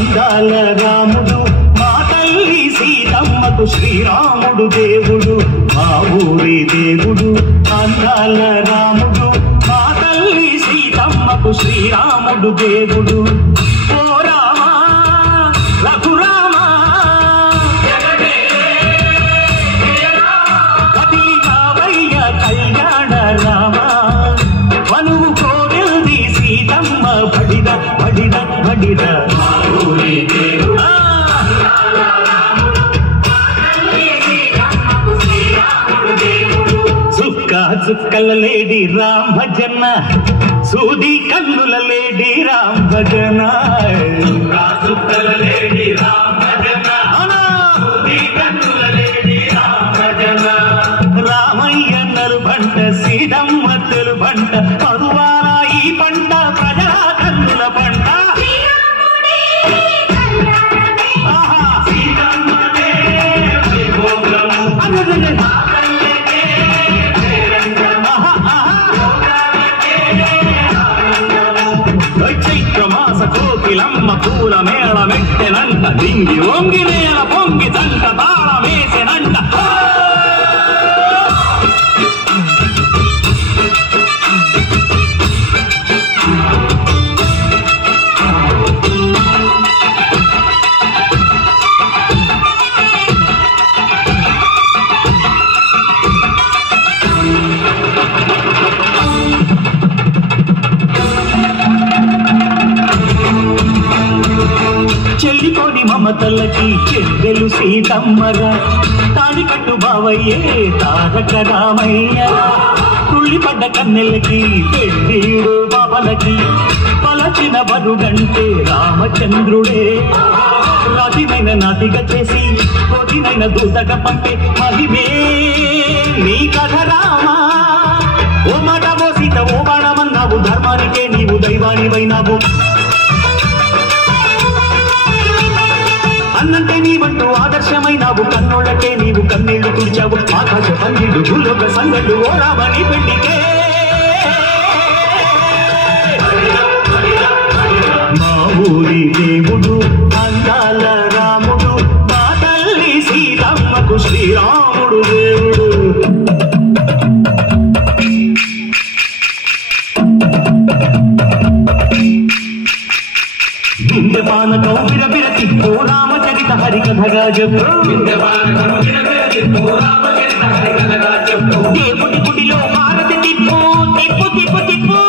అందాల రాముడు మా తల్లి సీతమ్మకు శ్రీరాముడు దేవుడు మా ఊరి దేవుడు అందాల రాముడు మా తల్లి సీతమ్మకు శ్రీరాముడు దేవుడు ఓ రామా రఘురామా కదిలి కావయ్య కళ్యాణ రామా మనువు కోరిల్ది సీతమ్మ బడిద బడిద బడిద మా ఊరి దేవుడు చుక్కల లేడి రామ్ భజన సూది కన్నుల లేడి రామ్ భజన చుక్కల లేడి రామ్ భజన సూది కన్నుల లేడి రామ్ భజన రామయ్య నలుబంట సీతమ్మ తెలుబంట పరువాల ఈ పంట ప్రజల కన్నుల పంట కోకిలమ్మ పూల మేళ మెట్టెనంట దింగి వంగి నేల పొంగి దంట తాళమేసెనంట చెల్లికోని మమతలకి చెల్లెలు సీతమ్మరా తాడి కట్టు బావయ్యే తారక రామయ్య తుళ్ళిపడ్డ కన్నెలకి పెళ్ళీడు బాబలకి పలచిన బరుడంటే రామచంద్రుడే రాతినైన నాతిగా చేసి కోటినైన దూతగా పంపే మహిమే నీ కథ రామా ఓ మాట ఓ సీత ఓ బాణమన్నావు ధర్మానికే నీవు దైవానివైనావు అన్నంటే నీవంటూ ఆదర్శమైనావు కన్నోళ్ళకే నీవు కన్నీళ్లు తుడిచావు ఆకాశ పన్నీళ్లు భూలోక సంగళ్ళు ఓ రామని పెళ్లికే మా ఊరి దేవుడు అందాల రాముడు మా తల్లి సీతమ్మకు శ్రీరాముడు దేవుడు విందపానకం విరబిర తిప్పు రామచరిత హరికథగా చెప్పు దేవుడి గుడిలో హారతి తిప్పు తిప్పు తిప్పు తిప్పు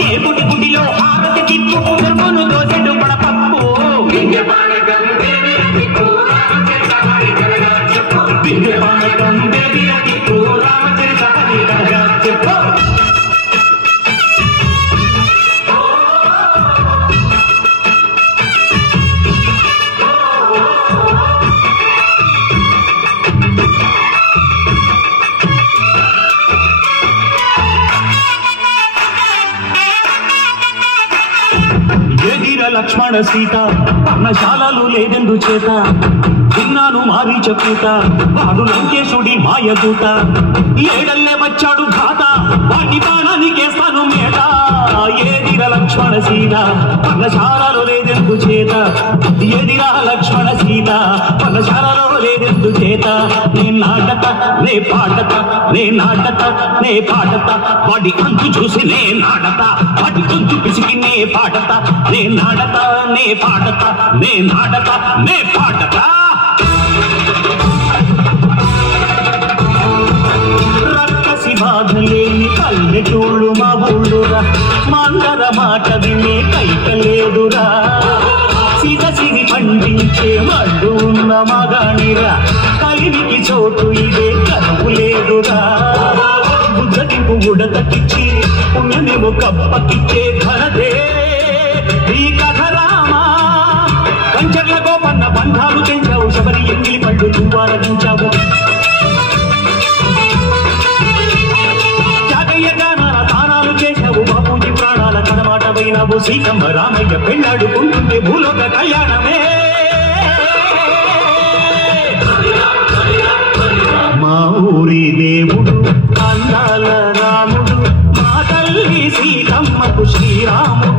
దేవుడి గుడిలో హారతి తిప్పు పురుగును దోసెడు పడపప్పు విందపానకం విరబిర తిప్పు రామచరిత హరికథగా చెప్పు లక్ష్మణ సీత పర్ణశాలలు లేదెందు చేత విన్నాను మారీచ పూత వాడు లంకేశుడి మాయదూత ఏడల్లే వచ్చాడు ఘాత వాడి బాణానికేస్తాను మేట ఏదిరా లక్ష్మణ సీత పర్ణశాలలో లేదెందు చేత ఏదిరా లక్ష్మణ సీత పర్ణశాలలో లేదెందు చేత నే నాటత నే పాటత నే నాటత నే పాటత వాడి అంతు చూసి నే నాటత వాడి గొంతు పిసికి నే పాటత నే నాటత నే పాటత నే నాటత నే పాటత రక్కసి బాధలేని పల్లెటూళ్ళు మా ఊళ్ళురా మందర మాట వినే కైకలేదురా సిగసిగి పండించే మడ్డు ఉన్న మగాణిరా కలినికి చోటు ఇదే కనువు లేదురా బుద్ధటింపు ఉడతకిచ్చి పుణ్యమేమో కప్పకిచ్చే ఘనదే ఈ కథ రామా కంచర్ల గోపన్న బంధాలు తెంచావు శబరి ఎంగిలి పళ్ళు దువ్వారదించావు జాగయ్య గానాల తానాలు చేశావు బాపూజీ ప్రాణాల కడమాట వైనావు సీతమ్మ రామయ్య పెళ్ళాడుకుంటుంటే భూలోక కళ్యాణమే మా ఊరి దేవుడు అందాల రాముడు మా తల్లి సీతమ్మకు శ్రీరాముడు